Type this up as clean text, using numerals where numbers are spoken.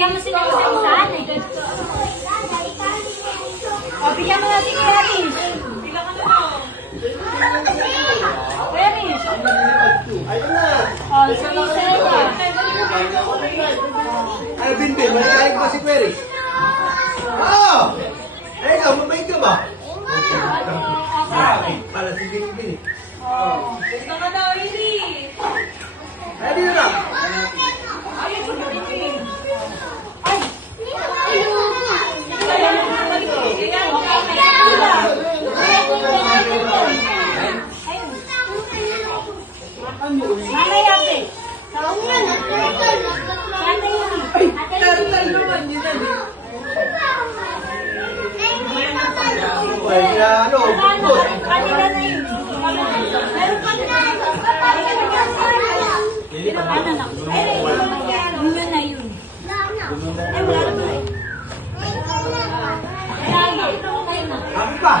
bigyan mo sila isa-isahan eh. O, bigyan mo natin kay Aris. Bigyan ka na daw. Aris. Ayun na. O, si Isela. Ay, Binbin, malikain ko si Query. Oo! Eh, ikaw, mabait ka ba? Para si Binbin. Bigyan ka daw, Iris. Ay, dito na. Ayun, si Iris. Nanay ate. Nanay yun. Ay, ano, bukod. Kanila na yun. Meron pa na. Ano na? Yun na yun. Ay, wala na ba eh? Wala na. Happy pa?